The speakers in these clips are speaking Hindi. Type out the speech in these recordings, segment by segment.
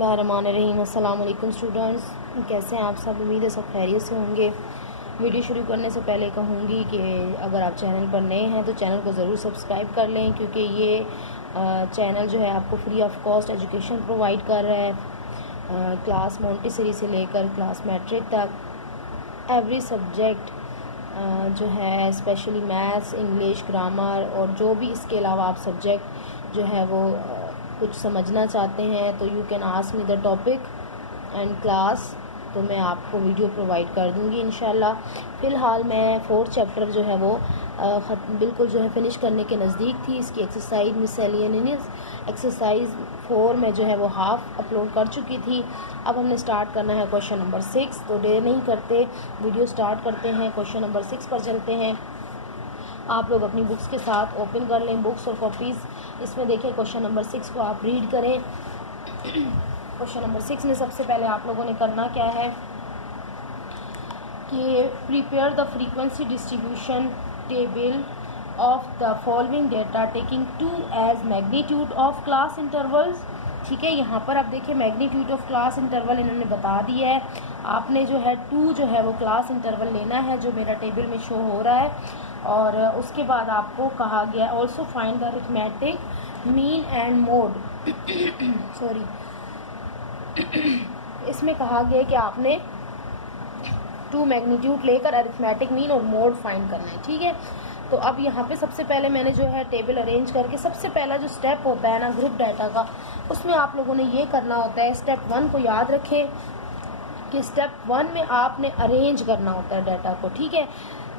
बिस्मिल्लाहिर्रहमानिर्रहीम। अस्सलाम वालेकुम स्टूडेंट्स, कैसे हैं आप सब? उम्मीद है सब खैरियत से होंगे। वीडियो शुरू करने से पहले कहूँगी कि अगर आप चैनल पर नए हैं तो चैनल को ज़रूर सब्सक्राइब कर लें, क्योंकि ये चैनल जो है आपको free of cost education provide कर रहा है। क्लास मोंटेसरी से लेकर क्लास मैट्रिक तक एवरी सब्जेक्ट जो है, स्पेशली मैथ्स, इंग्लिश, ग्रामर और जो भी इसके अलावा आप सब्जेक्ट जो है वो कुछ समझना चाहते हैं तो you can ask me the topic and class, तो मैं आपको वीडियो प्रोवाइड कर दूंगी इंशाल्लाह। फ़िलहाल मैं 4th चैप्टर जो है वो बिल्कुल जो है फ़िनिश करने के नज़दीक थी। इसकी एक्सरसाइज मिससेलेनियस एक्सरसाइज 4 में जो है वो हाफ़ अपलोड कर चुकी थी। अब हमने स्टार्ट करना है क्वेश्चन नंबर 6, तो देर नहीं करते वीडियो स्टार्ट करते हैं। क्वेश्चन नंबर 6 पर चलते हैं। आप लोग अपनी बुक्स के साथ ओपन कर लें, बुक्स और कॉपीज़। इसमें देखिए क्वेश्चन नंबर 6 को आप रीड करें। क्वेश्चन नंबर 6 में सबसे पहले आप लोगों ने करना क्या है कि prepare the frequency distribution table of the following data taking 2 as magnitude of class intervals. ठीक है, यहाँ पर आप देखिए मैग्नीट्यूड ऑफ क्लास इंटरवल इन्होंने बता दिया है। आपने जो है 2 जो है वो क्लास इंटरवल लेना है, जो मेरा टेबल में शो हो रहा है। और उसके बाद आपको कहा गया also find the arithmetic mean and mode. Sorry, इसमें कहा गया कि आपने 2 मैग्नीट्यूड लेकर अरिथमेटिक मीन और मोड फाइंड करना है। ठीक है, तो अब यहाँ पे सबसे पहले मैंने जो है टेबल अरेंज करके, सबसे पहला जो स्टेप होता है ना ग्रुप डाटा का, उसमें आप लोगों ने ये करना होता है। स्टेप 1 को याद रखें कि स्टेप 1 में आपने अरेंज करना होता है डाटा को। ठीक है,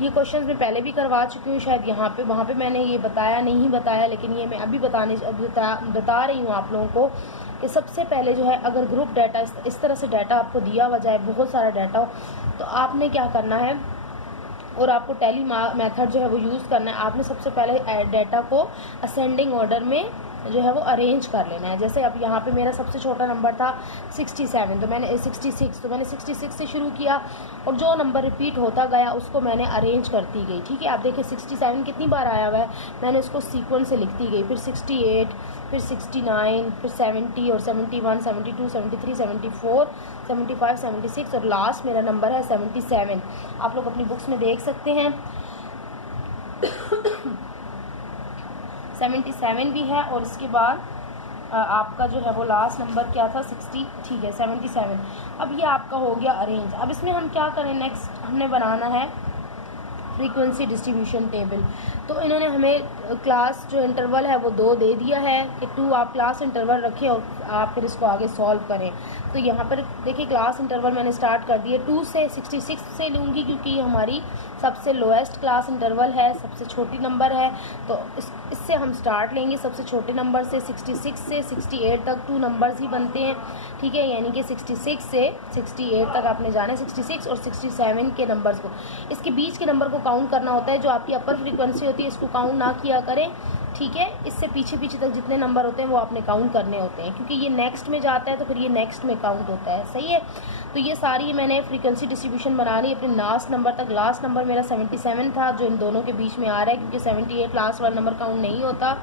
ये क्वेश्चंस मैं पहले भी करवा चुकी हूँ, शायद यहाँ पे वहाँ पे मैंने ये बताया नहीं बताया, लेकिन ये मैं अभी बता रही हूँ आप लोगों को कि सबसे पहले जो है अगर ग्रुप डाटा इस तरह से डाटा आपको दिया हुआ जाए, बहुत सारा डाटा हो, तो आपने क्या करना है, और आपको टैली मेथड जो है वो यूज़ करना है। आपने सबसे पहले डाटा को असेंडिंग ऑर्डर में जो है वो अरेंज कर लेना है। जैसे अब यहाँ पे मेरा सबसे छोटा नंबर था 67, तो मैंने 66, तो मैंने 66 से शुरू किया और जो नंबर रिपीट होता गया उसको मैंने अरेंज करती गई। ठीक है, आप देखिए 67 कितनी बार आया हुआ है, मैंने उसको सीक्वेंस से लिखती गई। फिर 68, फिर 69, फिर 70 और 71, 72, 73, 74, 75, 76 और लास्ट मेरा नंबर है 77। आप लोग अपनी बुक्स में देख सकते हैं 77 भी है, और इसके बाद आपका जो है वो लास्ट नंबर क्या था 60। ठीक है, 77। अब ये आपका हो गया अरेंज। अब इसमें हम क्या करें, नेक्स्ट हमने बनाना है फ्रीक्वेंसी डिस्ट्रीब्यूशन टेबल। तो इन्होंने हमें क्लास जो इंटरवल है वो 2 दे दिया है कि 2 आप क्लास इंटरवल रखें और आप फिर इसको आगे सॉल्व करें। तो यहाँ पर देखिए क्लास इंटरवल मैंने स्टार्ट कर दिए 2 से 66 से लूँगी, क्योंकि ये हमारी सबसे लोएस्ट क्लास इंटरवल है, सबसे छोटी नंबर है। तो इससे हम स्टार्ट लेंगे सबसे छोटे नंबर से। 66 से 68 तक 2 नंबर्स ही बनते हैं। ठीक है, यानी कि 66 से 68 तक आपने जाना है, 66 और 67 के नंबर्स को, इसके बीच के नंबर को काउंट करना होता है। जो आपकी अपर फ्रीक्वेंसी होती है इसको काउंट ना किया करें। ठीक है, इससे पीछे पीछे तक जितने नंबर होते हैं वो आपने काउंट करने होते हैं, क्योंकि ये नेक्स्ट में जाता है तो फिर ये नेक्स्ट में काउंट होता है। सही है, तो ये सारी मैंने फ्रीक्वेंसी डिस्ट्रीब्यूशन बना ली अपने लास्ट नंबर तक। लास्ट नंबर मेरा 77 था, जो इन दोनों के बीच में आ रहा है, क्योंकि 78 लास्ट वाला नंबर काउंट नहीं होता,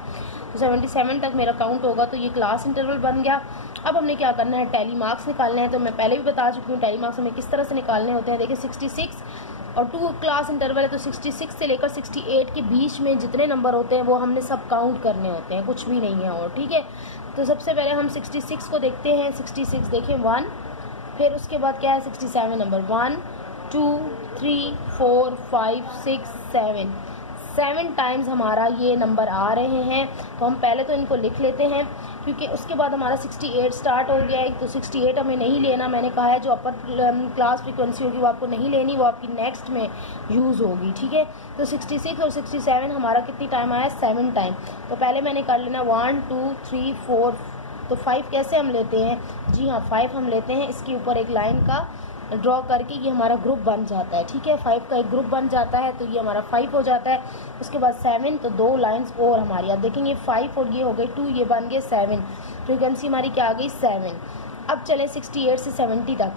तो 77 तक मेरा काउंट होगा। तो ये क्लास इंटरवल बन गया। अब हमने क्या करना है, टैली मार्क्स निकालने हैं। तो मैं पहले भी बता चुकी हूँ टैली मार्क्स हमें किस तरह से निकालने होते हैं। देखिए 66 और 2 क्लास इंटरवल है, तो 66 से लेकर 68 के बीच में जितने नंबर होते हैं वो हमने सब काउंट करने होते हैं, कुछ भी नहीं है और। ठीक है, तो सबसे पहले हम 66 को देखते हैं। 66 देखें 1, फिर उसके बाद क्या है 67 नंबर 1 2 3 4 5 6 7 टाइम्स हमारा ये नंबर आ रहे हैं। तो हम पहले तो इनको लिख लेते हैं, क्योंकि उसके बाद हमारा 68 स्टार्ट हो गया है। तो 68 हमें नहीं लेना, मैंने कहा है जो अपर क्लास फ्रीक्वेंसी होगी वो आपको नहीं लेनी, वो आपकी नेक्स्ट में यूज़ होगी। ठीक है, तो 66 और 67 हमारा कितनी टाइम आया 7 टाइम। तो पहले मैंने कर लेना 1 2 3 4। तो 5 कैसे हम लेते हैं, जी हाँ 5 हम लेते हैं, इसके ऊपर एक लाइन का ड्रॉ करके ये हमारा ग्रुप बन जाता है। ठीक है, 5 का एक ग्रुप बन जाता है, तो ये हमारा 5 हो जाता है। उसके बाद 7, तो 2 लाइंस और हमारी, आप देखेंगे 5 और ये हो गए 2, ये बन गए 7। फ्रीक्वेंसी हमारी क्या आ गई 7। अब चले 68 से 70 तक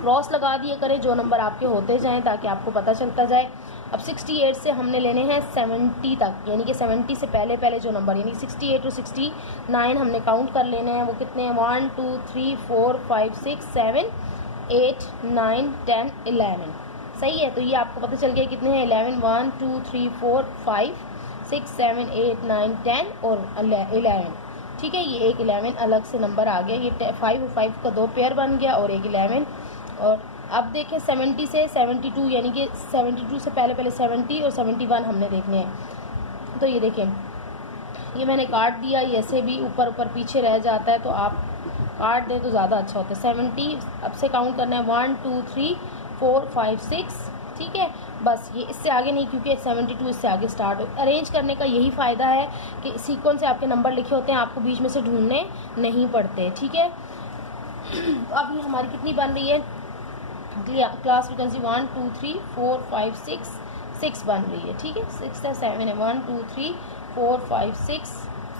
क्रॉस लगा दिए करें, जो नंबर आपके होते जाएं ताकि आपको पता चलता जाए। अब 68 से हमने लेने हैं 70 तक, यानी कि 70 से पहले पहले जो नंबर, यानी 68 और 69 हमने काउंट कर लेने हैं। वो कितने हैं, 1 2 3 4 5 6 7 8 9 10 11। सही है, तो ये आपको पता चल गया कितने हैं, 11, 1 2 3 4 5 6 7 8 9 10 और 11। ठीक है, ये एक 11 अलग से नंबर आ गया, ये 5 और 5 का 2 पेयर बन गया और एक 11। और अब देखें 70 से 72, यानी कि 72 से पहले पहले 70 और 71 हमने देखने हैं। तो ये देखें, ये मैंने काट दिया, ये ऐसे भी ऊपर ऊपर पीछे रह जाता है, तो आप काट दें तो ज़्यादा अच्छा होता है। 70 अब से काउंट करना है, 1 2 3 4 5 6। ठीक है, बस ये इससे आगे नहीं, क्योंकि 72 इससे आगे स्टार्ट हो। अरेंज करने का यही फ़ायदा है कि सीक्वेंस से आपके नंबर लिखे होते हैं, आपको बीच में से ढूंढने नहीं पड़ते। ठीक है, अब ये हमारी कितनी बन रही है, क्लास फ्रीक्वेंसी 1 2 3 4 5 6 बन रही है। ठीक है, 6 है 7 है, 1 2 3 4 5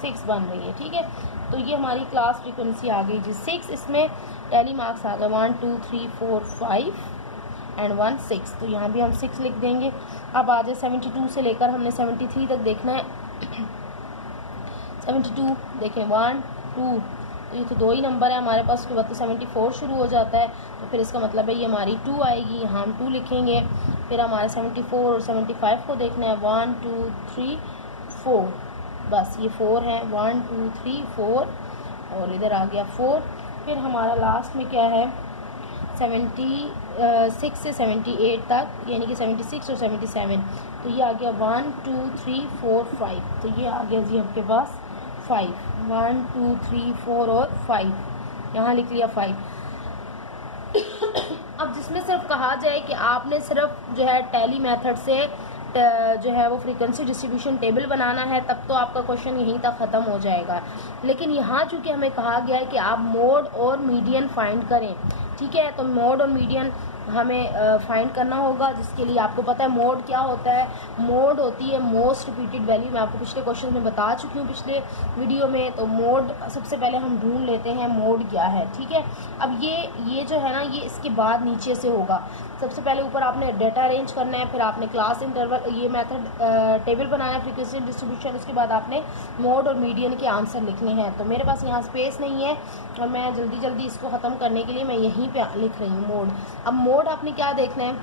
6 बन रही है। ठीक है, तो ये हमारी क्लास फ्रीक्वेंसी आ गई जी 6। इसमें टैली मार्क्स आ गए 1 2 3 4 5 एंड 1 6, तो यहाँ भी हम 6 लिख देंगे। अब आ जाए 72 से लेकर हमने 73 तक देखना है। 72 देखें 1 2, तो ये तो 2 ही नंबर है हमारे पास, उसके बाद तो 74 शुरू हो जाता है, तो फिर इसका मतलब है ये हमारी 2 आएगी, यहाँ हम 2 लिखेंगे। फिर हमारे 74 और 75 को देखना है, 1 2 3 4, बस ये 4 है, 1 2 3 4 और इधर आ गया 4। फिर हमारा लास्ट में क्या है, 76 से 78 तक, यानी कि 76 और 77, तो ये आ गया 1 2 3 4 5, तो ये आ गया जी आपके पास 5, 1 2 3 4 और 5, यहाँ लिख लिया 5। अब जिसमें सिर्फ कहा जाए कि आपने सिर्फ जो है टैली मेथड से जो है वो फ्रीक्वेंसी डिस्ट्रीब्यूशन टेबल बनाना है, तब तो आपका क्वेश्चन यहीं तक ख़त्म हो जाएगा। लेकिन यहाँ चूँकि हमें कहा गया है कि आप मोड और मीडियन फाइंड करें। ठीक है, तो मोड और मीडियन हमें फाइंड करना होगा, जिसके लिए आपको पता है मोड क्या होता है। मोड होती है मोस्ट रिपीटेड वैल्यू, मैं आपको पिछले क्वेश्चन में बता चुकी हूँ पिछले वीडियो में। तो मोड सबसे पहले हम ढूंढ लेते हैं मोड क्या है। ठीक है, अब ये जो है ना, ये इसके बाद नीचे से होगा। सबसे पहले ऊपर आपने डेटा अरेंज करना है, फिर आपने क्लास इंटरवल ये मेथड टेबल बनाना है फ्रीक्वेंसी डिस्ट्रीब्यूशन, उसके बाद आपने मोड और मीडियन के आंसर लिखने हैं। तो मेरे पास यहाँ स्पेस नहीं है और मैं जल्दी जल्दी इसको ख़त्म करने के लिए मैं यहीं पे लिख रही हूँ मोड। अब मोड आपने क्या देखना है,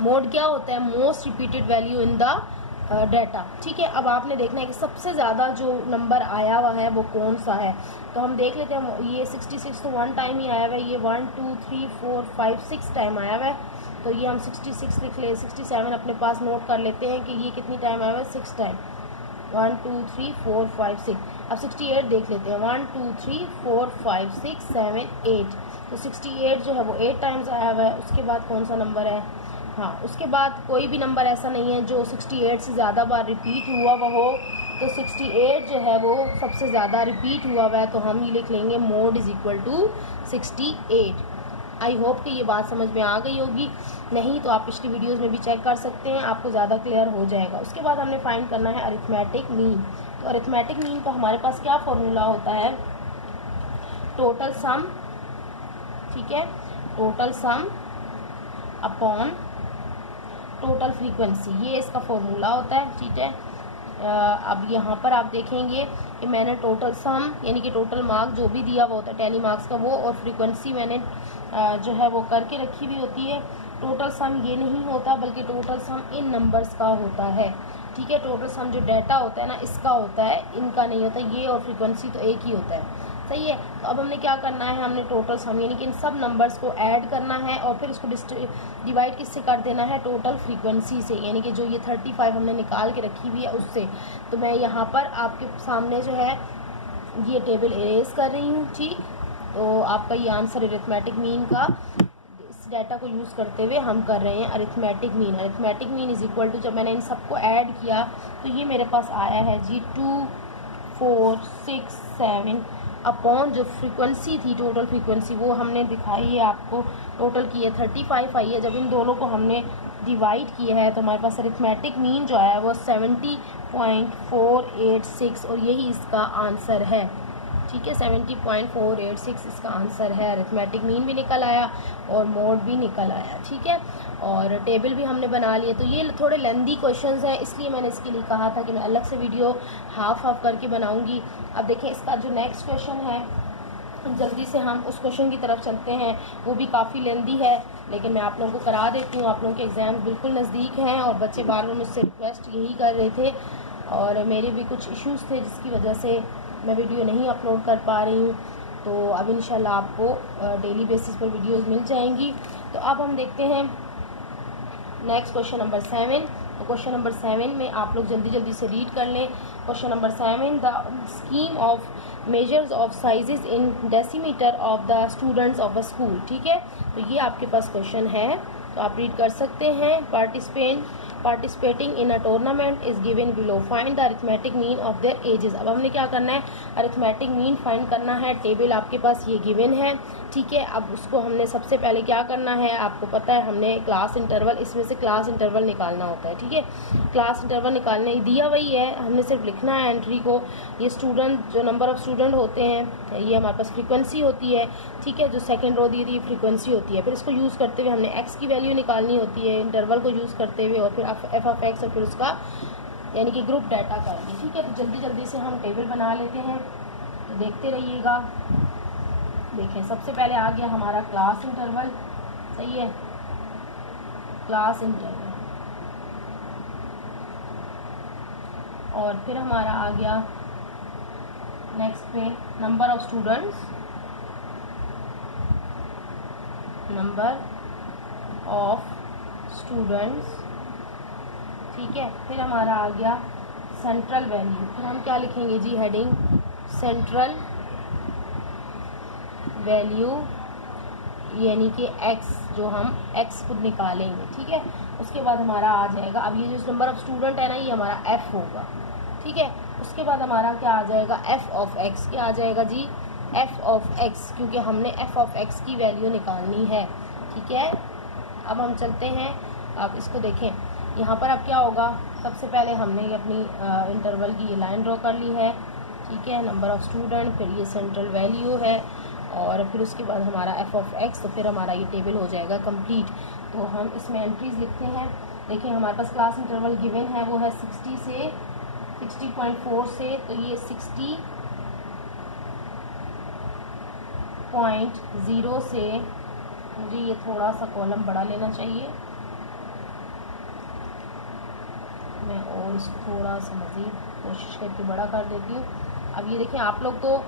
मोड क्या होता है, most repeated value in the data. ठीक है, अब आपने देखना है कि सबसे ज़्यादा जो नंबर आया हुआ है वो कौन सा है। तो हम देख लेते हैं, ये 66 तो 1 टाइम ही आया हुआ है, ये 1 2 3 4 5 6 टाइम आया हुआ है, तो ये हम 66 लिख ले। 67 अपने पास नोट कर लेते हैं कि ये कितनी टाइम आया हुआ है, 6 टाइम, 1 2 3 4 5 6। अब 68 देख लेते हैं, 1 2 3 4 5 6 7 8, तो 68 जो है वो 8 टाइम्स आया हुआ है। उसके बाद कौन सा नंबर है, हाँ उसके बाद कोई भी नंबर ऐसा नहीं है जो 68 से ज़्यादा बार रिपीट हुआ हुआ हो। तो 68 जो है वो सबसे ज़्यादा रिपीट हुआ हुआ है, तो हम ये लिख लेंगे mode is equal to 68। I hope कि ये बात समझ में आ गई होगी, नहीं तो आप पिछली वीडियोज़ में भी चेक कर सकते हैं, आपको ज़्यादा क्लियर हो जाएगा। उसके बाद हमने फाइंड करना है अरिथमेटिक मीन। तो अरिथमेटिक मीन का हमारे पास क्या फॉर्मूला होता है, टोटल सम। ठीक है, total sum upon total frequency, ये इसका फॉर्मूला होता है। ठीक है, अब यहाँ पर आप देखेंगे कि मैंने टोटल सम यानी कि टोटल मार्क जो भी दिया हुआ होता है टैली मार्क्स का वो, और फ्रीक्वेंसी मैंने जो है वो करके रखी हुई होती है। टोटल सम ये नहीं होता बल्कि टोटल सम इन नंबर्स का होता है। ठीक है, टोटल सम जो डाटा होता है ना इसका होता है, इनका नहीं होता। ये और फ्रीक्वेंसी तो एक ही होता है, सही है। तो अब हमने क्या करना है, हमने टोटल सम यानी कि इन सब नंबर्स को ऐड करना है और फिर उसको डिवाइड किससे कर देना है, टोटल फ्रीक्वेंसी से, यानी कि जो ये 35 हमने निकाल के रखी हुई है उससे। तो मैं यहाँ पर आपके सामने जो है ये टेबल इरेज कर रही हूँ। ठीक, तो आपका ये आंसर अरिथमेटिक मीन का इस डाटा को यूज़ करते हुए हम कर रहे हैं arithmetic mean. Arithmetic mean is equal to, जब मैंने इन सबको ऐड किया तो ये मेरे पास आया है जी 2 4 6 7 अपॉन जो फ्रीक्वेंसी थी टोटल फ्रीक्वेंसी वो हमने दिखाई है आपको, टोटल की है 35 आई है। जब इन दोनों को हमने डिवाइड किया है तो हमारे पास अरिथमेटिक मीन जो आया है वो 70.486 और यही इसका आंसर है। ठीक है, 70.486 इसका आंसर है। अरिथमेटिक मीन भी निकल आया और मोड भी निकल आया। ठीक है, और टेबल भी हमने बना लिए। तो ये थोड़े लेंदी क्वेश्चंस हैं, इसलिए मैंने इसके लिए कहा था कि मैं अलग से वीडियो हाफ करके बनाऊंगी। अब देखें इसका जो नेक्स्ट क्वेश्चन है, जल्दी से हम उस क्वेश्चन की तरफ चलते हैं। वो भी काफ़ी लेंदी है, लेकिन मैं आप लोगों को करा देती हूँ। आप लोगों के एग्ज़ाम बिल्कुल नज़दीक हैं और बच्चे बार बार मुझसे रिक्वेस्ट यही कर रहे थे, और मेरे भी कुछ इश्यूज़ थे जिसकी वजह से मैं वीडियो नहीं अपलोड कर पा रही हूँ। तो अब इंशाल्लाह आपको डेली बेसिस पर वीडियोज़ मिल जाएंगी। तो अब हम देखते हैं नेक्स्ट क्वेश्चन नंबर 7। तो क्वेश्चन नंबर 7 में आप लोग जल्दी जल्दी से रीड कर लें। Question number 7, the scheme of measures of sizes in decimetre of the students of a school. ठीक है, तो ये आपके पास क्वेश्चन है, तो आप रीड कर सकते हैं। Participating in a tournament is given below, find the arithmetic mean of their edges. अब हमने क्या करना है, अरिथमेटिक मीन फाइंड करना है। टेबल आपके पास ये गिवन है। ठीक है, अब उसको हमने सबसे पहले क्या करना है, आपको पता है हमने क्लास इंटरवल, इसमें से क्लास इंटरवल निकालना होता है। ठीक है, क्लास इंटरवल निकालने दिया वही है, हमने सिर्फ लिखना है एंट्री को। ये स्टूडेंट, जो नंबर ऑफ़ स्टूडेंट होते हैं, ये हमारे पास फ्रीक्वेंसी होती है। ठीक है, जो सेकंड रो दी थी फ्रीक्वेंसी होती है। फिर इसको यूज़ करते हुए हमने एक्स की वैल्यू निकालनी होती है, इंटरवल को यूज़ करते हुए, और फिर एफ ऑफ एक्स, और फिर उसका यानी कि ग्रुप डाटा करके। ठीक है, तो जल्दी जल्दी से हम टेबल बना लेते हैं, तो देखते रहिएगा। देखें, सबसे पहले आ गया हमारा क्लास इंटरवल। सही है, क्लास इंटरवल, और फिर हमारा आ गया नेक्स्ट पे number of students, number of students. ठीक है, फिर हमारा आ गया सेंट्रल वैल्यू। फिर हम क्या लिखेंगे जी, हेडिंग सेंट्रल वैल्यू, यानी कि x, जो हम x खुद निकालेंगे। ठीक है, उसके बाद हमारा आ जाएगा, अब ये जो नंबर ऑफ़ स्टूडेंट है ना, ये हमारा f होगा। ठीक है, उसके बाद हमारा क्या आ जाएगा, f ऑफ x। क्या आ जाएगा जी, f ऑफ x, क्योंकि हमने f ऑफ x की वैल्यू निकालनी है। ठीक है, अब हम चलते हैं। अब इसको देखें, यहाँ पर अब क्या होगा, सबसे पहले हमने ये अपनी इंटरवल की ये लाइन ड्रॉ कर ली है। ठीक है, नंबर ऑफ़ स्टूडेंट, फिर ये सेंट्रल वैल्यू है, और फिर उसके बाद हमारा f ऑफ x, तो फिर हमारा ये टेबल हो जाएगा कंप्लीट। तो हम इसमें एंट्रीज लिखते हैं। देखिए, हमारे पास क्लास इंटरवल गिवन है, वो है 60 से 60.4 से, तो ये 60.0 से, मुझे ये थोड़ा सा कॉलम बड़ा लेना चाहिए, मैं और इसको थोड़ा सा मज़ीद कोशिश करके बड़ा कर देती हूँ। अब ये देखें, आप लोग तो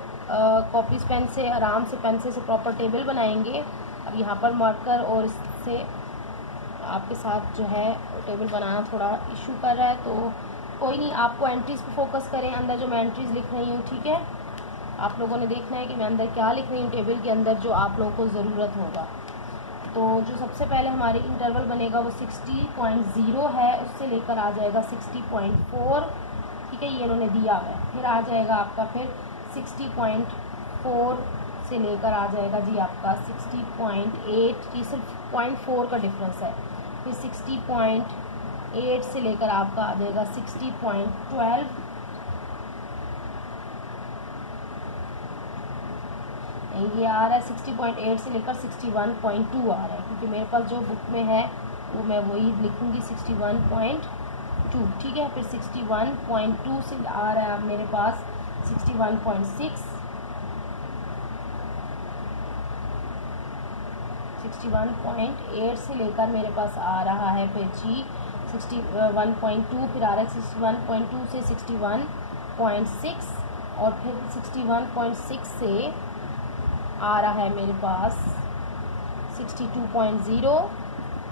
कॉपीज़ पेन से आराम से पेंसिल से प्रॉपर टेबल बनाएंगे। अब यहाँ पर मार्कर और इससे आपके साथ जो है टेबल बनाना थोड़ा इशू कर रहा है, तो कोई नहीं, आपको एंट्रीज़ पे फोकस करें, अंदर जो मैं एंट्रीज़ लिख रही हूँ। ठीक है, आप लोगों ने देखना है कि मैं अंदर क्या लिख रही हूँ टेबल के अंदर, जो आप लोगों को ज़रूरत होगा। तो जो सबसे पहले हमारे इंटरवल बनेगा वो 60.0 है, उससे लेकर आ जाएगा 60.4। ठीक है, ये इन्होंने दिया है। फिर आ जाएगा आपका, फिर 60.4 से लेकर आ जाएगा जी आपका 60.8, ये सिर्फ 0.4 का डिफरेंस है। फिर 60.8 से लेकर आपका आ जाएगा 60.12, ये आ रहा है 60.8 से लेकर 61.2 आ रहा है, क्योंकि मेरे पास जो बुक में है वो मैं वही लिखूँगी 61.2। ठीक है, फिर 61.2 से आ रहा है मेरे पास 61.6, 61.8 से लेकर मेरे पास आ रहा है फिर जी 61.2, फिर आ रहा है 61.2 से 61.6, और फिर 61.6 से आ रहा है मेरे पास 62.0।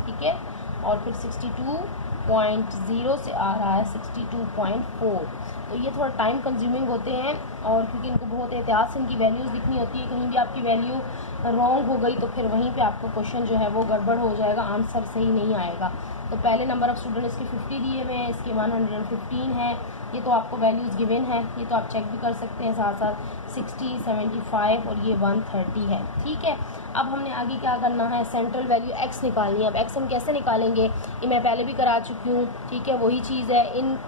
ठीक है, और फिर 62.0 से आ रहा है 62.4। तो ये थोड़ा टाइम कंज्यूमिंग होते हैं, और क्योंकि इनको बहुत एहतियात से इनकी वैल्यूज़ लिखनी होती है। कहीं भी आपकी वैल्यू रॉन्ग हो गई तो फिर वहीं पे आपका क्वेश्चन जो है वो गड़बड़ हो जाएगा, आंसर सही नहीं आएगा। तो पहले नंबर ऑफ़ स्टूडेंट इसके 50 दिए हुए हैं, इसके 115 है। ये तो आपको वैल्यूज़ गिवन है, ये तो आप चेक भी कर सकते हैं साथ साथ। 60, 75 और ये 130 है। ठीक है, अब हमने आगे क्या करना है, सेंट्रल वैल्यू x निकालनी है। अब x हम कैसे निकालेंगे, ये मैं पहले भी करा चुकी हूँ। ठीक है, वही चीज़ है, इन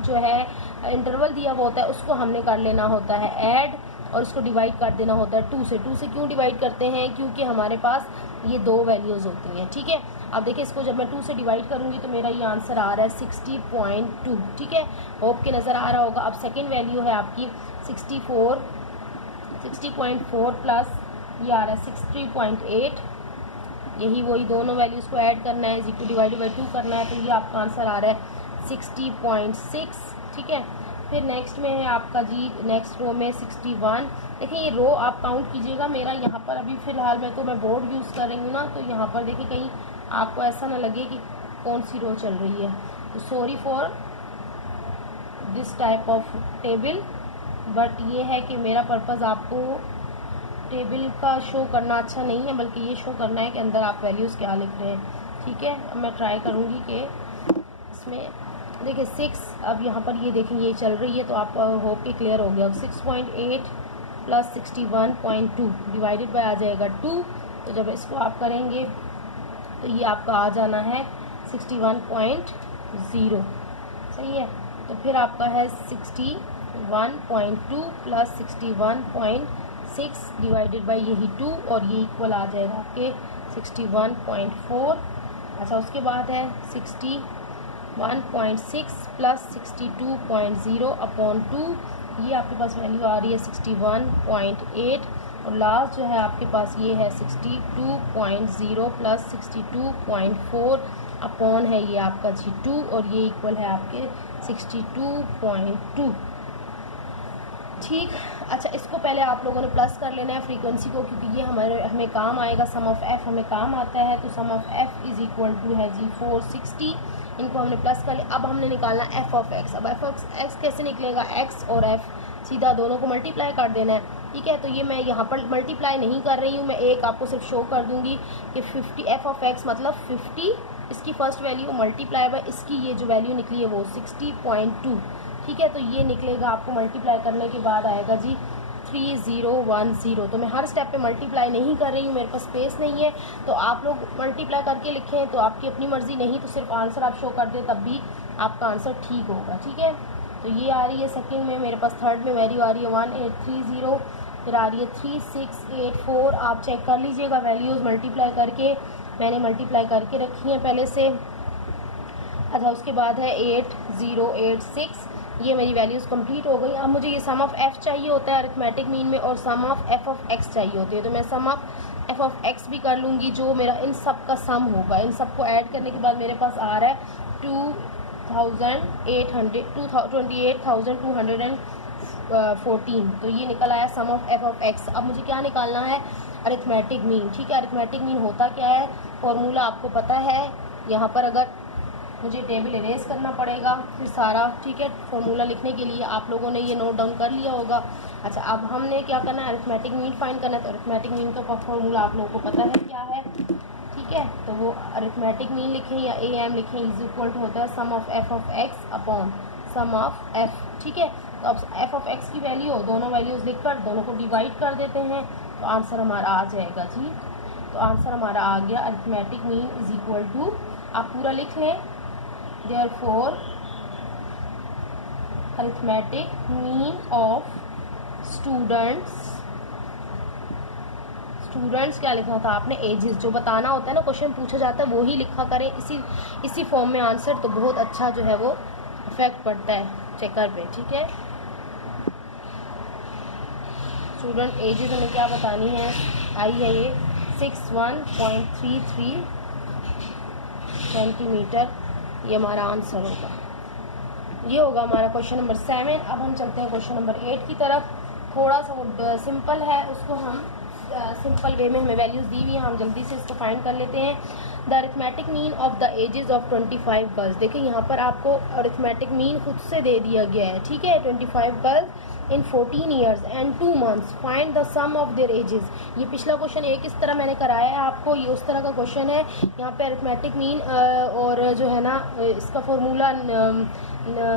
जो है इंटरवल दिया हुआ होता है उसको हमने कर लेना होता है ऐड, और उसको डिवाइड कर देना होता है 2 से। 2 से क्यों डिवाइड करते हैं? क्योंकि हमारे पास ये 2 वैल्यूज़ होती हैं, ठीक है। अब देखिए इसको जब मैं 2 से डिवाइड करूँगी तो मेरा ये आंसर आ रहा है 60.2, ठीक है। होप के नज़र आ रहा होगा। अब सेकेंड वैल्यू है आपकी 60.4 प्लस ये आ रहा है 60.8, यही वही दोनों वैल्यूज़ को ऐड करना है, इक्वल डिवाइडेड बाई 2 करना है, तो ये आपका आंसर आ रहा है 60.6, ठीक है। फिर नेक्स्ट में है आपका जी, नेक्स्ट रो में 61। देखिए ये रो आप काउंट कीजिएगा, मेरा यहाँ पर अभी फ़िलहाल में तो मैं बोर्ड यूज़ कर रही हूँ ना, तो यहाँ पर देखिए कहीं आपको ऐसा ना लगे कि कौन सी रो चल रही है, तो sorry for this type of table, but ये है कि मेरा पर्पज़ आपको टेबल का शो करना अच्छा नहीं है, बल्कि ये शो करना है कि अंदर आप वैल्यूज़ क्या लिख रहे हैं, ठीक है। अब मैं ट्राई करूँगी कि इसमें देखिए 6, अब यहाँ पर ये देखें ये चल रही है, तो आप होप के क्लियर हो गया। 6.8 प्लस 61.2 डिवाइडेड बाय आ जाएगा 2, तो जब इसको आप करेंगे तो ये आपका आ जाना है 61.0, सही है। तो फिर आपका है 61.2 प्लस 61.6 डिवाइडेड बाई यही 2, और ये इक्वल आ जाएगा आपके 61.4। अच्छा उसके बाद है 61.6 प्लस 62.0 अपॉन 2, ये आपके पास वैल्यू आ रही है 61.8, और लास्ट जो है आपके पास ये है 62.0 प्लस 62.4 अपॉन है ये आपका जी 2, और ये इक्वल है आपके 62.2, ठीक। अच्छा इसको पहले आप लोगों ने प्लस कर लेना है फ्रीक्वेंसी को, क्योंकि ये हमें काम आएगा, सम ऑफ एफ़ हमें काम आता है, तो sum of F is equal to है जी 460। इनको हमने प्लस कर लिया। अब हमने निकालना एफ़ ऑफ एक्स। अब एफ़ ऑफ एक्स कैसे निकलेगा? एक्स और एफ़ सीधा दोनों को मल्टीप्लाई कर देना है, ठीक है। तो ये मैं यहाँ पर मल्टीप्लाई नहीं कर रही हूँ, मैं एक आपको सिर्फ शो कर दूँगी कि 50 एफ़ ऑफ एक्स मतलब 50, इसकी फ़र्स्ट वैल्यू मल्टीप्लाई बाय इसकी ये जो वैल्यू निकली है वो 60.2, ठीक है। तो ये निकलेगा आपको मल्टीप्लाई करने के बाद आएगा जी 3010। तो मैं हर स्टेप पे मल्टीप्लाई नहीं कर रही हूँ, मेरे पास स्पेस नहीं है, तो आप लोग मल्टीप्लाई करके लिखें तो आपकी अपनी मर्ज़ी, नहीं तो सिर्फ आंसर आप शो कर दें तब भी आपका आंसर ठीक होगा, ठीक है। तो ये आ रही है सेकंड में, मेरे पास थर्ड में वैल्यू आ रही है 1830, फिर आ रही है 3684। आप चेक कर लीजिएगा वैल्यूज़ मल्टीप्लाई करके, मैंने मल्टीप्लाई करके रखी हैं पहले से। अच्छा उसके बाद है 8086, ये मेरी वैल्यूज़ कंप्लीट हो गई। अब मुझे ये सम ऑफ एफ़ चाहिए होता है अरिथमेटिक मीन में, और सम ऑफ एफ़ ऑफ एक्स चाहिए होती है, तो मैं सम ऑफ एफ़ ऑफ एक्स भी कर लूँगी, जो मेरा इन सब का सम होगा। इन सब को ऐड करने के बाद मेरे पास आ रहा है 28,214, तो ये निकल आया सम ऑफ एफ़ ऑफ एक्स। अब मुझे क्या निकालना है? अरिथमेटिक मीन, ठीक है। अरिथमेटिक मीन होता क्या है? फॉर्मूला आपको पता है, यहाँ पर अगर मुझे टेबल इरेज करना पड़ेगा फिर सारा, ठीक है। फॉर्मूला लिखने के लिए आप लोगों ने ये नोट डाउन कर लिया होगा। अच्छा अब हमने क्या करना है? अरिथमेटिक मीन फाइंड करना है, तो अरिथमेटिक मीन का फॉर्मूला आप लोगों को पता है क्या है, ठीक है। तो वो अरिथमेटिक मीन लिखें या ए एम लिखें, इज इक्वल टू होता है sum of F of X upon sum of F, ठीक है। तो अब एफ़ ऑफ एक्स की वैल्यू दोनों वैल्यूज़ लिख कर दोनों को डिवाइड कर देते हैं, तो आंसर हमारा आ जाएगा जी। तो आंसर हमारा आ गया arithmetic mean is equal to, आप पूरा लिख लें, therefore arithmetic mean of students क्या लिखना था आपने? एजेस। जो बताना होता है ना, क्वेश्चन पूछा जाता है वो ही लिखा करें, इसी फॉर्म में आंसर, तो बहुत अच्छा जो है वो इफेक्ट पड़ता है चेकर पे, ठीक है। स्टूडेंट एजेस हमें क्या बतानी है? आई है ये 61.33 सेंटीमीटर, ये हमारा आंसर होगा। ये होगा हमारा क्वेश्चन नंबर 7। अब हम चलते हैं क्वेश्चन नंबर 8 की तरफ। थोड़ा सा वो सिंपल है, उसको हम सिंपल वे में हमें वैल्यूज़ दी हुई हैं, हम जल्दी से इसको फाइंड कर लेते हैं। The arithmetic mean of the ages of 25 girls. देखिए यहाँ पर आपको अरिथमेटिक मीन खुद से दे दिया गया है, ठीक है। 25 girls in 14 years and 2 months, find the sum of their ages. ये पिछला क्वेश्चन एक इस तरह मैंने कराया है आपको, ये उस तरह का क्वेश्चन है। यहाँ पे अरिथमेटिक मीन और जो है ना इसका फॉर्मूला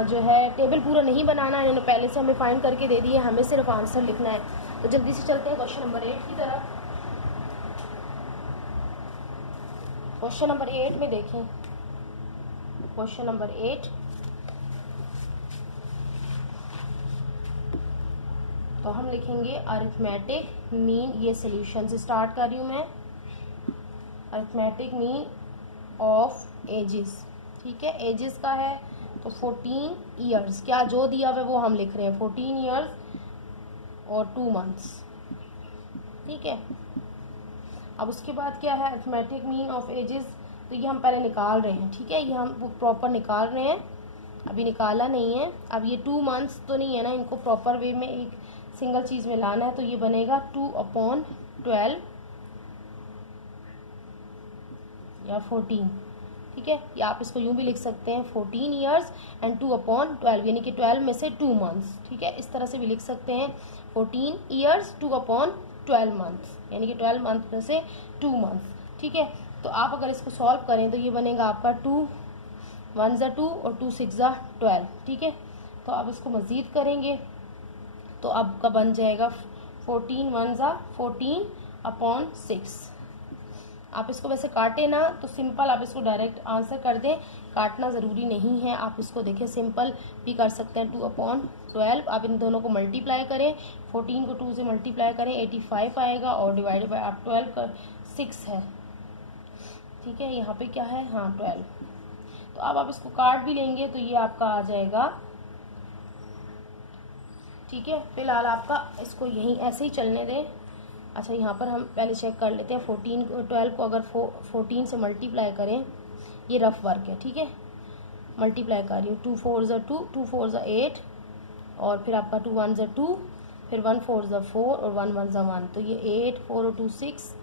जो है टेबल पूरा नहीं बनाना है, इन्होंने पहले से हमें फाइंड करके दे दिए, हमें सिर्फ आंसर लिखना है। तो जल्दी से चलते हैं क्वेश्चन नंबर 8 की तरफ। क्वेश्चन नंबर 8 में देखें, क्वेश्चन नंबर 8 तो हम लिखेंगे अरिथमेटिक मीन, ये सोल्यूशन से स्टार्ट कर रही हूँ मैं, अरिथमेटिक मीन ऑफ एजेस। ठीक है, एजेस का है तो 14 ईयर्स, क्या जो दिया हुआ है वो हम लिख रहे हैं, 14 ईयर्स और 2 मंथ्स। ठीक है, अब उसके बाद क्या है, अरिथमेटिक मीन ऑफ एजेस, तो ये हम पहले निकाल रहे हैं। ठीक है, ये हम प्रॉपर निकाल रहे हैं, अभी निकाला नहीं है। अब ये 2 मंथ्स तो नहीं है ना, इनको प्रॉपर वे में एक सिंगल चीज़ में लाना है, तो ये बनेगा 2/12 या 14। ठीक है, या आप इसको यूँ भी लिख सकते हैं 14 ईयर्स एंड 2/12, यानी कि 12 में से 2 मंथ्स। ठीक है, इस तरह से भी लिख सकते हैं 14 ईयर्स 2/12 मंथ्स, यानी कि 12 मंथ में से 2 मंथ्स। ठीक है, तो आप अगर इसको सॉल्व करें तो ये बनेगा आपका 2 1 ज़ा 2 और 2 6 ज़ा 12। ठीक है, तो आप इसको मज़ीद करेंगे तो आपका बन जाएगा 14 1 ज़ा 14/6। आप इसको वैसे काटे ना तो सिंपल आप इसको डायरेक्ट आंसर कर दें, काटना ज़रूरी नहीं है। आप इसको देखें सिंपल भी कर सकते हैं, 2/12 आप इन दोनों को मल्टीप्लाई करें, 14 को 2 से मल्टीप्लाई करें 85 आएगा, और डिवाइडेड बाय आप 12 का 6 है। ठीक है, यहाँ पे क्या है, हाँ 12। तो अब आप इसको काट भी लेंगे तो ये आपका आ जाएगा। ठीक है, फिलहाल आपका इसको यहीं ऐसे ही चलने दें। अच्छा, यहाँ पर हम पहले चेक कर लेते हैं 12 को अगर 14 से मल्टीप्लाई करें, ये रफ वर्क है। ठीक है, मल्टीप्लाई कर रही हूँ, 2 4 ज़ा 2, 2 4 ज़ा 8, और फिर आपका 2 1 ज़ा 2, फिर 1 4 ज़ा 4 और 1 1 ज़ा 1, तो ये 8 4 और 2 6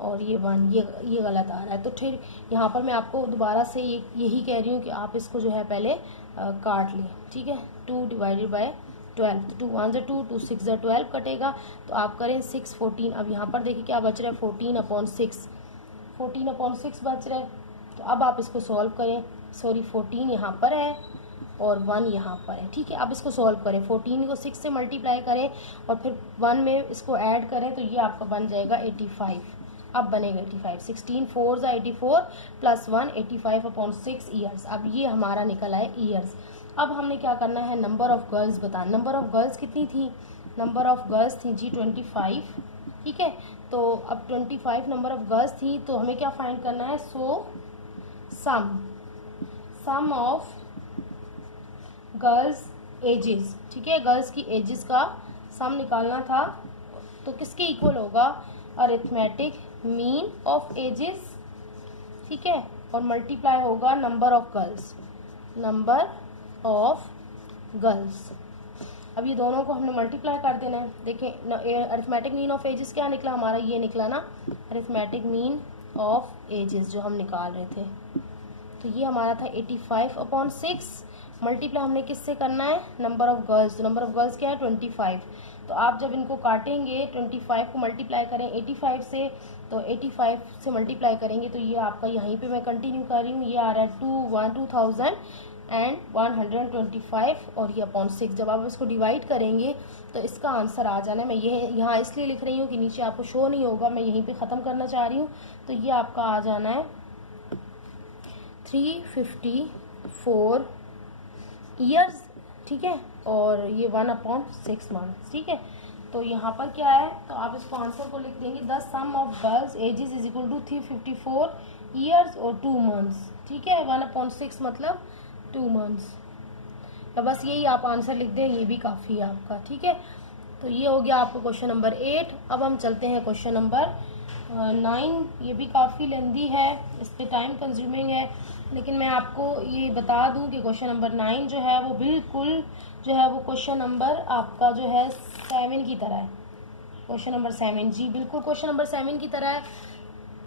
और ये 1, ये गलत आ रहा है। तो फिर यहाँ पर मैं आपको दोबारा से यही कह रही हूँ कि आप इसको जो है पहले काट लें। ठीक है, 2 डिवाइडेड बाय 12, तो 2 1 ज़ा 2, 2 6 ज़ा 12 कटेगा, तो आप करें 6 14। अब यहाँ पर देखिए क्या बच रहा है, 14/6, 14/6 बच रहा है। तो अब आप इसको सॉल्व करें, सॉरी 14 यहाँ पर है और 1 यहाँ पर है। ठीक है, अब इसको सॉल्व करें, 14 को 6 से मल्टीप्लाई करें और फिर 1 में इसको ऐड करें, तो ये आपका बन जाएगा 85। अब बनेगा 85, 16 4 ज़ा 84 प्लस 1 85/6 ईयर्स। अब ये हमारा निकल आए ईयर्स। अब हमने क्या करना है, नंबर ऑफ़ गर्ल्स बताना। नंबर ऑफ़ गर्ल्स कितनी थी, नंबर ऑफ़ गर्ल्स थी जी 25। ठीक है, तो अब 25 नंबर ऑफ़ गर्ल्स थी, तो हमें क्या फाइंड करना है, सो सम ऑफ गर्ल्स एजेस। ठीक है, गर्ल्स की एजेस का सम निकालना था, तो किसके इक्वल होगा, अरिथमेटिक मीन ऑफ एजेस। ठीक है, और मल्टीप्लाई होगा number of girls, number of girls. अब ये दोनों को हमने मल्टीप्लाई कर देना है। देखें अरिथमेटिक मीन ऑफ एजेस क्या निकला हमारा, ये निकला ना अरिथमेटिक मीन ऑफ एजेस जो हम निकाल रहे थे, तो ये हमारा था 85/6। मल्टीप्लाई हमने किससे करना है, number of girls, number of girls क्या है 25। तो आप जब इनको काटेंगे 25 को मल्टीप्लाई करें 85 से, तो 85 से मल्टीप्लाई करेंगे तो ये आपका यहीं पे मैं कंटिन्यू कर रही हूँ, ये आ रहा है 2125 और ये (6). जब आप इसको डिवाइड करेंगे तो इसका आंसर आ जाना है। मैं ये यहाँ इसलिए लिख रही हूँ कि नीचे आपको शो नहीं होगा, मैं यहीं पे ख़त्म करना चाह रही हूँ। तो ये आपका आ जाना है 354 ईयर्स। ठीक है, और ये 1/6 मंथ। ठीक है, तो यहाँ पर क्या है, तो आप इसको आंसर को लिख देंगे, the sum of girls ages is equal to 354 years और 2 मंथ्स। ठीक है, 1/6 मतलब 2 मंथ्स। तो बस यही आप आंसर लिख दें, ये भी काफ़ी है आपका। ठीक है, तो ये हो गया आपका क्वेश्चन नंबर 8। अब हम चलते हैं क्वेश्चन नंबर 9। ये भी काफ़ी लेंदी है, इस पर टाइम कंज्यूमिंग है, लेकिन मैं आपको ये बता दूं कि क्वेश्चन नंबर 9 जो है वो बिल्कुल जो है वो क्वेश्चन नंबर आपका जो है 7 की तरह है। क्वेश्चन नंबर 7 जी बिल्कुल क्वेश्चन नंबर 7 की तरह है।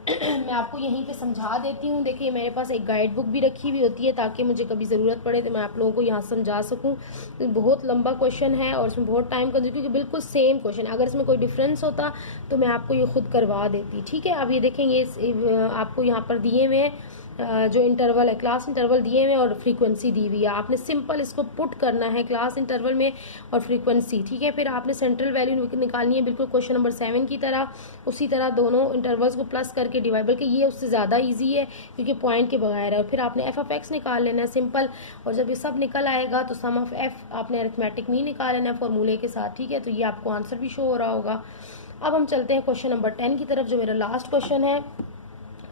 मैं आपको यहीं पे समझा देती हूँ। देखिए मेरे पास एक गाइड बुक भी रखी हुई होती है ताकि मुझे कभी ज़रूरत पड़े तो मैं आप लोगों को यहाँ समझा सकूँ। तो बहुत लंबा क्वेश्चन है और इसमें बहुत टाइम कंज्यूम, क्योंकि बिल्कुल सेम क्वेश्चन, अगर इसमें कोई डिफरेंस होता तो मैं आपको ये खुद करवा देती। ठीक है, अब ये देखेंगे आपको यहाँ पर दिए हुए हैं जो इंटरवल है, क्लास इंटरवल दिए हुए हैं और फ्रीक्वेंसी दी हुई है। आपने सिंपल इसको पुट करना है क्लास इंटरवल में और फ्रीक्वेंसी, ठीक है। फिर आपने सेंट्रल वैल्यू निकालनी है बिल्कुल क्वेश्चन नंबर 7 की तरह, उसी तरह दोनों इंटरवल्स को प्लस करके डिवाइड, बल्कि ये उससे ज़्यादा ईजी है क्योंकि पॉइंट के बगैर है। और फिर आपने एफ ऑफ एक्स निकाल लेना है सिंपल, और जब ये सब निकल आएगा तो सम ऑफ एफ आपने अरिथमेटिक मीन निकाल लेना है फॉर्मूले के साथ, ठीक है। तो ये आपको आंसर भी शो हो रहा होगा। अब हम चलते हैं क्वेश्चन नंबर 10 की तरफ, जो मेरा लास्ट क्वेश्चन है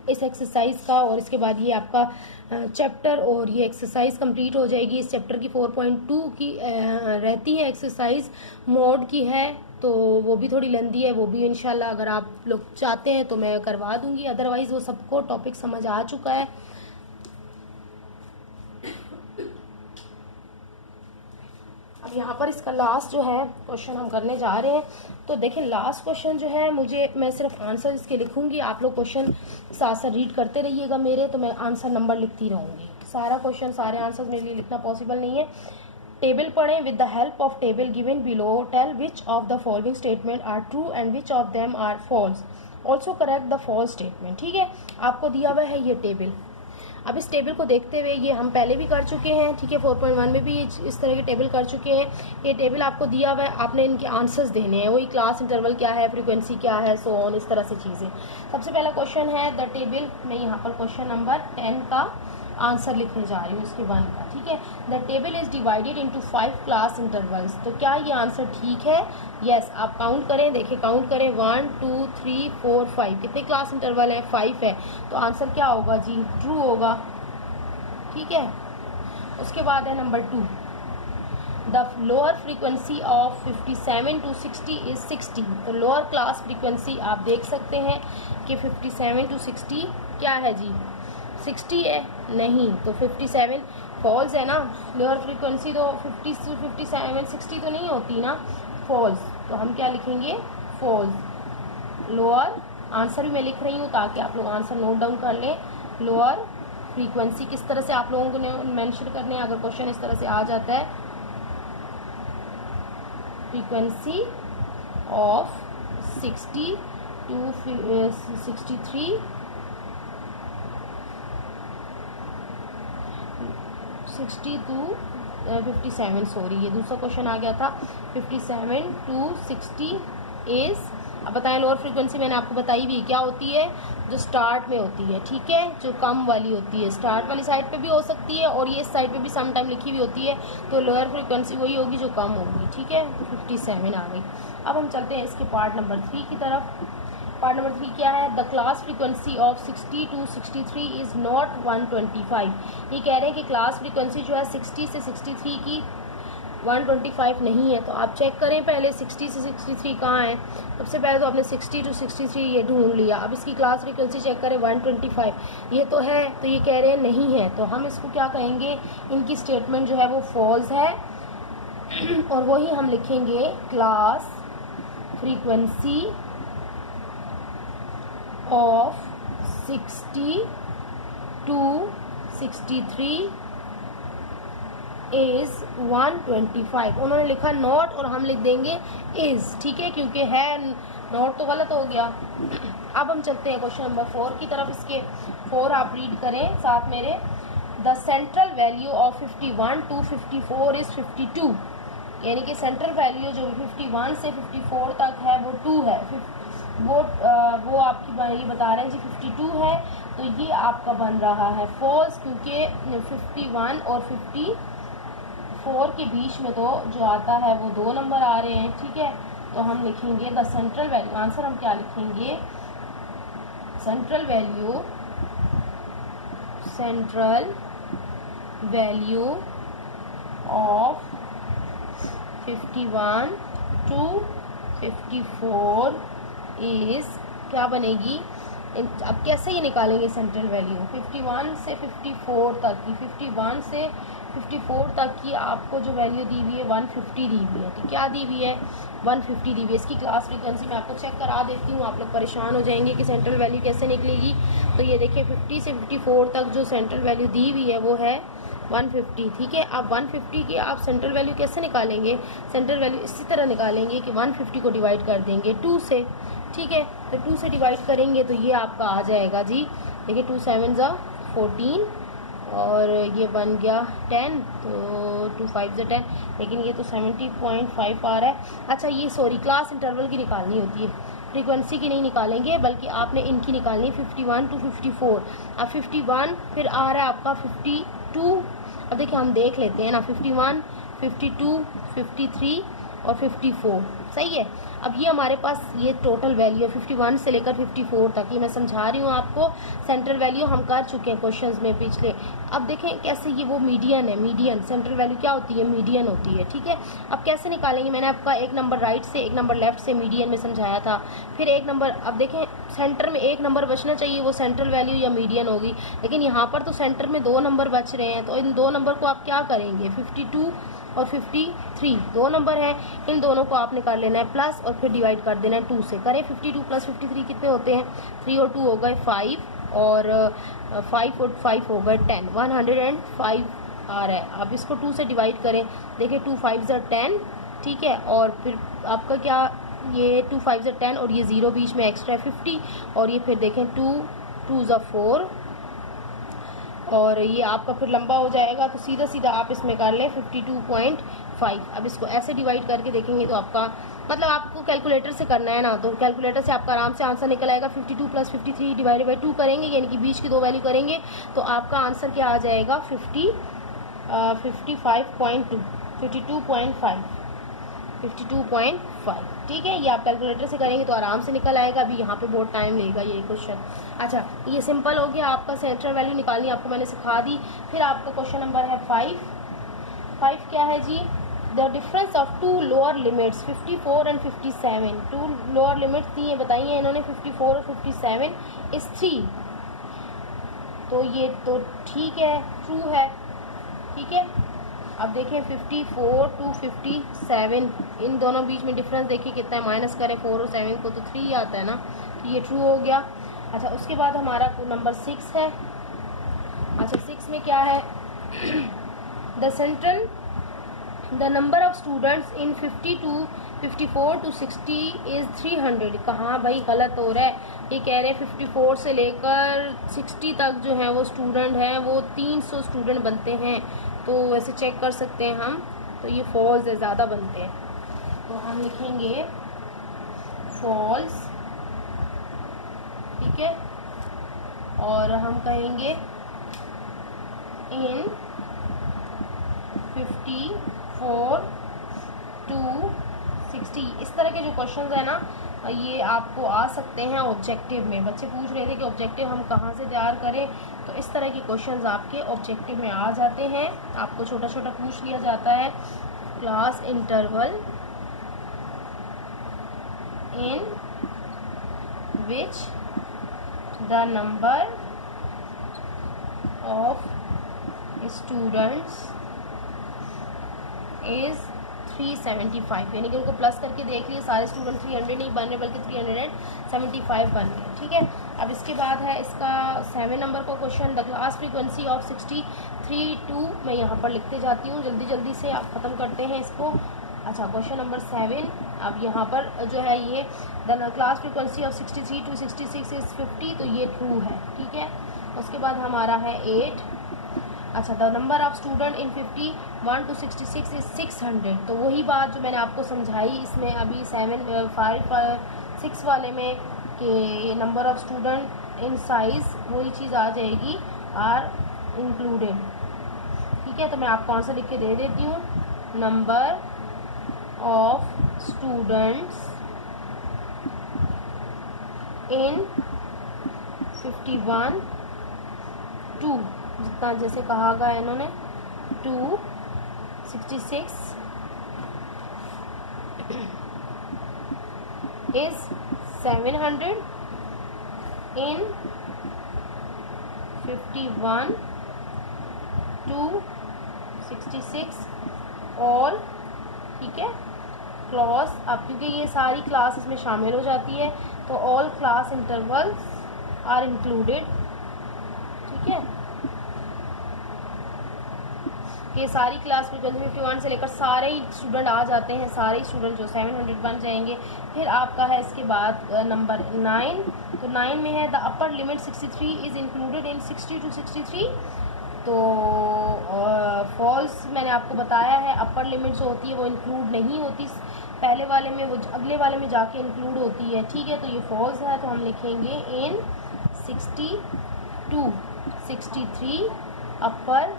इस एक्सरसाइज का, और इसके बाद ये आपका चैप्टर और ये एक्सरसाइज कंप्लीट हो जाएगी। इस चैप्टर की 4.2 की रहती है एक्सरसाइज, मोड की है, तो वो भी थोड़ी लेंदी है, वो भी इंशाल्लाह अगर आप लोग चाहते हैं तो मैं करवा दूंगी, अदरवाइज वो सबको टॉपिक समझ आ चुका है। अब यहाँ पर इसका लास्ट जो है क्वेश्चन हम करने जा रहे हैं। तो देखिए लास्ट क्वेश्चन जो है, मैं सिर्फ आंसर इसके लिखूंगी, आप लोग क्वेश्चन साथ साथ रीड करते रहिएगा मेरे, तो मैं आंसर नंबर लिखती रहूँगी। सारा क्वेश्चन सारे आंसर मेरे लिए लिखना पॉसिबल नहीं है। टेबल पढ़ें, with the help of table given below tell which of the following statement are true and which of them are false, also correct the false statement, ठीक है। आपको दिया हुआ है ये टेबल। अब इस टेबल को देखते हुए, ये हम पहले भी कर चुके हैं, ठीक है, 4.1 में भी इस तरह के टेबल कर चुके हैं। ये टेबल आपको दिया हुआ है, आपने इनके आंसर्स देने हैं, वही क्लास इंटरवल क्या है, फ्रीक्वेंसी क्या है, सो ऑन, इस तरह से चीज़ें। सबसे पहला क्वेश्चन है द टेबल, मैं यहाँ पर क्वेश्चन नंबर 10 का आंसर लिखने जा रही हूँ, इसके 1 का, ठीक है। The table is divided into 5 class intervals, तो क्या ये आंसर ठीक है? यस, आप काउंट करें, देखिए काउंट करें, 1 2 3 4 5, कितने क्लास इंटरवल है? 5 है, तो आंसर क्या होगा जी? ट्रू होगा, ठीक है। उसके बाद है number 2, the lower frequency of 57 to 60 is 60, तो लोअर क्लास फ्रीक्वेंसी आप देख सकते हैं कि 57 to 60 क्या है जी? 60 है? नहीं, तो 57 फॉल्स है ना, लोअर फ्रीक्वेंसी तो 50 to 57 60 तो नहीं होती ना, फॉल्स, तो हम क्या लिखेंगे? फॉल्स। लोअर, आंसर भी मैं लिख रही हूँ ताकि आप लोग आंसर नोट डाउन कर लें। लोअर फ्रीक्वेंसी किस तरह से आप लोगों को मेंशन करने हैं, अगर क्वेश्चन इस तरह से आ जाता है, frequency of 60 to 63 60 to 57, sorry ये दूसरा क्वेश्चन आ गया था, 57 to 60 इज, अब बताएं लोअर फ्रीक्वेंसी मैंने आपको बताई भी क्या होती है, जो स्टार्ट में होती है, ठीक है, जो कम वाली होती है, स्टार्ट वाली साइड पे भी हो सकती है और ये इस साइड पे भी सम टाइम लिखी हुई होती है, तो लोअर फ्रीक्वेंसी वही होगी जो कम होगी, ठीक है। तो 57 आ गई। अब हम चलते हैं इसके पार्ट नंबर 3 की तरफ। पार्ट नंबर 3 क्या है? The class frequency of 60 to 63 is not 125, ये कह रहे हैं कि क्लास फ्रीक्वेंसी जो है 60 से 63 की 125 नहीं है, तो आप चेक करें पहले 60 से 63 कहाँ है। सबसे पहले तो आपने 60 to 63 ये ढूंढ लिया, अब इसकी क्लास फ्रीक्वेंसी चेक करें 125, ये तो है, तो ये कह रहे हैं नहीं है, तो हम इसको क्या कहेंगे? इनकी स्टेटमेंट जो है वो फॉल्स है, और वही हम लिखेंगे class frequency of 60 to 63 is 125, उन्होंने लिखा नॉट और हम लिख देंगे इज़, ठीक है, क्योंकि है नॉट तो गलत हो गया। अब हम चलते हैं क्वेश्चन नंबर 4 की तरफ, इसके 4 आप रीड करें साथ मेरे। The central value of 51 to 54 is 52, यानी कि सेंट्रल वैल्यू जो 51 से 54 तक है वो 2 है, वो आपकी ये बता रहे हैं जी 52 है, तो ये आपका बन रहा है फॉल्स, क्योंकि 51 और 54 के बीच में तो जो आता है वो 2 नंबर आ रहे हैं, ठीक है। तो हम लिखेंगे द सेंट्रल वैल्यू, आंसर हम क्या लिखेंगे? Central value of 51 to 54 is क्या बनेगी? अब कैसे ये निकालेंगे सेंट्रल वैल्यू? 51 से 54 तक की, 51 से 54 तक की आपको जो वैल्यू दी हुई है 150 दी हुई है, तो क्या दी हुई है? 150 दी हुई है। इसकी क्लास फ्रीक्वेंसी मैं आपको चेक करा देती हूँ, आप लोग परेशान हो जाएंगे कि सेंट्रल वैल्यू कैसे निकलेगी। तो ये देखिए 50 से 54 तक जो सेंट्रल वैल्यू दी हुई है वो है 150, ठीक है। अब 150 की आप सेंट्रल वैल्यू कैसे निकालेंगे? सेंट्रल वैल्यू इसी तरह निकालेंगे कि 150 को डिवाइड कर देंगे 2 से, ठीक है। तो 2 से डिवाइड करेंगे तो ये आपका आ जाएगा जी, देखिए 2 7 ज़ा 14 और ये बन गया 10, तो 2 5 से 10, लेकिन ये तो 70.5 आ रहा है। अच्छा ये सॉरी क्लास इंटरवल की निकालनी होती है, फ्रीक्वेंसी की नहीं निकालेंगे, बल्कि आपने इनकी निकालनी है 51 to 54। अब 51 फिर आ रहा है आपका 52। अब देखिए हम देख लेते हैं ना, 51, 52, 53 और 54, सही है। अब ये हमारे पास ये टोटल वैल्यू है 51 से लेकर 54 तक, ये मैं समझा रही हूँ आपको। सेंट्रल वैल्यू हम कर चुके हैं क्वेश्चंस में पिछले। अब देखें कैसे ये वो मीडियन है, मीडियन सेंट्रल वैल्यू क्या होती है, मीडियन होती है, ठीक है। अब कैसे निकालेंगे, मैंने आपका एक नंबर राइट से एक नंबर लेफ्ट से मीडियन में समझाया था। फिर एक नंबर, अब देखें सेंटर में एक नंबर बचना चाहिए, वो सेंट्रल वैल्यू या मीडियन होगी, लेकिन यहाँ पर तो सेंटर में 2 नंबर बच रहे हैं, तो इन 2 नंबर को आप क्या करेंगे, 52 और 53 2 नंबर हैं, इन दोनों को आपने कर लेना है प्लस और फिर डिवाइड कर देना है 2 से। करें 52 प्लस 53 कितने होते हैं, 3 और 2 हो गए 5 और 5 और 5 हो गए 10, 105 आ रहा है। अब इसको 2 से डिवाइड करें, देखिए 2 5 ज़ा 10, ठीक है, और फिर आपका क्या, ये 2 5 ज़ा 10 और ये 0 बीच में एक्स्ट्रा 50, और ये फिर देखें 2 2 ज़ा 4 और ये आपका फिर लंबा हो जाएगा, तो सीधा सीधा आप इसमें कर लें 52.5। अब इसको ऐसे डिवाइड करके देखेंगे तो आपका मतलब आपको कैलकुलेटर से करना है ना, तो कैलकुलेटर से आपका आराम से आंसर निकल आएगा। 52 प्लस 53 डिवाइडेड बाई 2 करेंगे, यानी कि बीच की 2 वैल्यू करेंगे, तो आपका आंसर क्या आ जाएगा 55.2 52.5, ठीक है। ये आप कैलकुलेटर से करेंगे तो आराम से निकल आएगा, अभी यहाँ पे बहुत टाइम लेगा ये क्वेश्चन। अच्छा ये सिंपल हो गया, आपका सेंट्रल वैल्यू निकालनी आपको मैंने सिखा दी। फिर आपका क्वेश्चन नंबर है 5 क्या है जी, the difference of 2 lower limits 54 and 57। 2 lower limits दी है, बताई है इन्होंने 54 और 57 इज 3, तो ये तो ठीक है, ट्रू है, ठीक है। अब देखें 54 to 57, इन दोनों बीच में डिफरेंस देखिए कितना है, माइनस करें 4 और 7 को तो 3 आता है ना, तो ये ट्रू हो गया। अच्छा उसके बाद हमारा नंबर 6 है। अच्छा 6 में क्या है, the number of students in 54 to 60 is 300। कहाँ भाई गलत हो रहा है, ये कह रहे हैं 54 से लेकर 60 तक जो है वो स्टूडेंट हैं, वो 300 स्टूडेंट बनते हैं, तो वैसे चेक कर सकते हैं हम, तो ये फॉल्स है, ज़्यादा बनते हैं, तो हम लिखेंगे फॉल्स, ठीक है। और हम कहेंगे इन 54 to 60। इस तरह के जो क्वेश्चंस है ना, ये आपको आ सकते हैं ऑब्जेक्टिव में। बच्चे पूछ रहे थे कि ऑब्जेक्टिव हम कहाँ से तैयार करें, तो इस तरह के क्वेश्चंस आपके ऑब्जेक्टिव में आ जाते हैं, आपको छोटा छोटा पूछ लिया जाता है। Class interval in which the number of students is 375, यानी कि उनको प्लस करके देख लिए, सारे स्टूडेंट 300 नहीं बन रहे बल्कि 375 बन गए, ठीक है। अब इसके बाद है इसका 7 नंबर का question, the class frequency of 63 मैं यहाँ पर लिखते जाती हूँ, जल्दी जल्दी से आप ख़त्म करते हैं इसको। अच्छा क्वेश्चन नंबर 7, अब यहाँ पर जो है ये the class frequency of 63 to 66 is 50, तो ये ट्रू है, ठीक है। उसके बाद हमारा है 8। अच्छा the number of student in 51 to 66 is 600, तो वही बात जो मैंने आपको समझाई इसमें अभी 6 वाले में कि number of student in size वही चीज़ आ जाएगी, आर इंक्लूडेड, ठीक है। तो मैं आपको आंसर लिख के दे देती हूँ, number of students in 51 to जितना जैसे कहा गया इन्होंने to 66 is 700 in 51 to 66 all, ठीक है। क्लास, अब क्योंकि ये सारी क्लास इसमें शामिल हो जाती है तो all class intervals are included, ठीक है। कि सारी क्लास फ्रीक्वेंसी 51 से लेकर सारे ही स्टूडेंट आ जाते हैं, सारे स्टूडेंट जो 700 बन जाएंगे। फिर आपका है इसके बाद नंबर 9, तो 9 में है the upper limit 63 is included in 60 to 63। तो फॉल्स मैंने आपको बताया है, अपर लिमिट जो होती है वो इंक्लूड नहीं होती पहले वाले में, वो अगले वाले में जाके इंक्लूड होती है, ठीक है। तो ये फॉल्स है, तो हम लिखेंगे इन 62 63 upper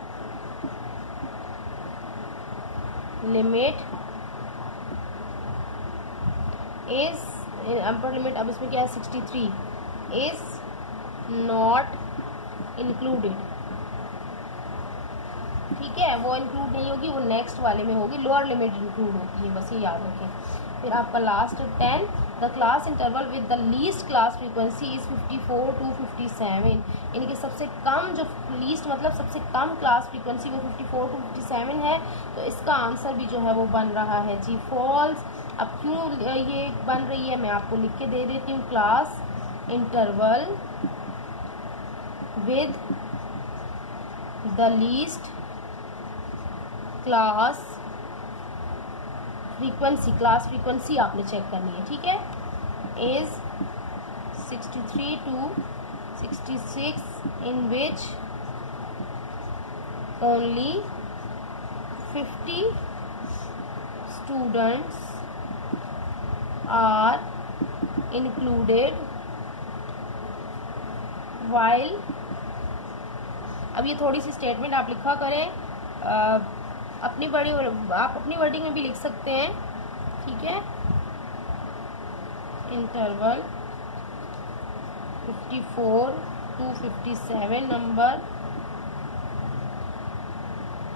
limit is, upper limit अब इसमें क्या है 63 इज नॉट इंक्लूडेड, ठीक है, वो इंक्लूड नहीं होगी, वो नेक्स्ट वाले में होगी, लोअर लिमिट इंक्लूड होती है, बस ये याद रखें। फिर आपका last 10 the class interval with the least class frequency is 54 to 57, यानी कि सबसे कम जो लीस्ट मतलब सबसे कम क्लास फ्रीक्वेंसी वो 54 to 57 है। तो इसका आंसर भी जो है वो बन रहा है जी फॉल्स। अब क्यों ये बन रही है मैं आपको लिख के दे देती हूँ, class interval with the least class frequency आपने चेक करनी है, ठीक है, is 63 to 66 in which only 50 students are included while. अब ये थोड़ी सी स्टेटमेंट आप लिखा करें, आप अपनी वर्डिंग में भी लिख सकते हैं, ठीक है। Interval 54 to 57 number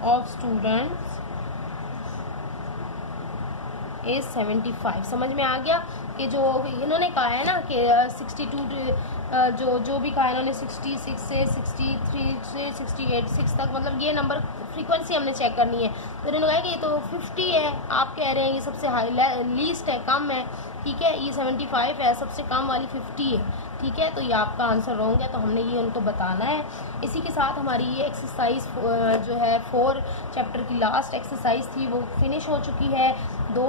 of students is 75। समझ में आ गया कि जो इन्होंने कहा है ना कि 62 जो भी कहा इन्होंने 66 से 63 से 68 6 तक, मतलब ये नंबर फ्रीक्वेंसी हमने चेक करनी है। तो इन्होंने कहा कि ये तो 50 है, आप कह रहे हैं ये सबसे हाई लीस्ट है, कम है, ठीक है, ये 75 है, सबसे कम वाली 50 है, ठीक है। तो ये आपका आंसर रॉन्ग है, तो हमने ये उनको बताना है। इसी के साथ हमारी ये एक्सरसाइज जो है 4 चैप्टर की लास्ट एक्सरसाइज थी वो फिनिश हो चुकी है। 2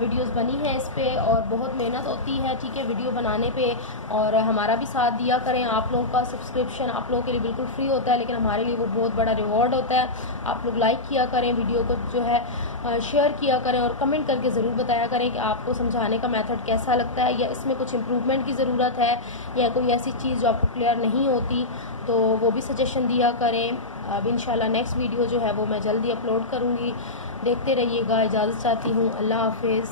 वीडियोस बनी है इस पे और बहुत मेहनत होती है, ठीक है, वीडियो बनाने पे, और हमारा भी साथ दिया करें। आप लोगों का सब्सक्रिप्शन आप लोगों के लिए बिल्कुल फ्री होता है, लेकिन हमारे लिए वो बहुत बड़ा रिवॉर्ड होता है। आप लोग लाइक किया करें, वीडियो को जो है शेयर किया करें और कमेंट करके ज़रूर बताया करें कि आपको समझाने का मेथड कैसा लगता है, या इसमें कुछ इम्प्रूवमेंट की ज़रूरत है, या कोई ऐसी चीज़ जो आपको क्लियर नहीं होती, तो वो भी सजेशन दिया करें। अब इंशाल्लाह नेक्स्ट वीडियो जो है वो मैं जल्दी अपलोड करूँगी, देखते रहिएगा। इजाज़त चाहती हूँ, अल्लाह हाफिज़।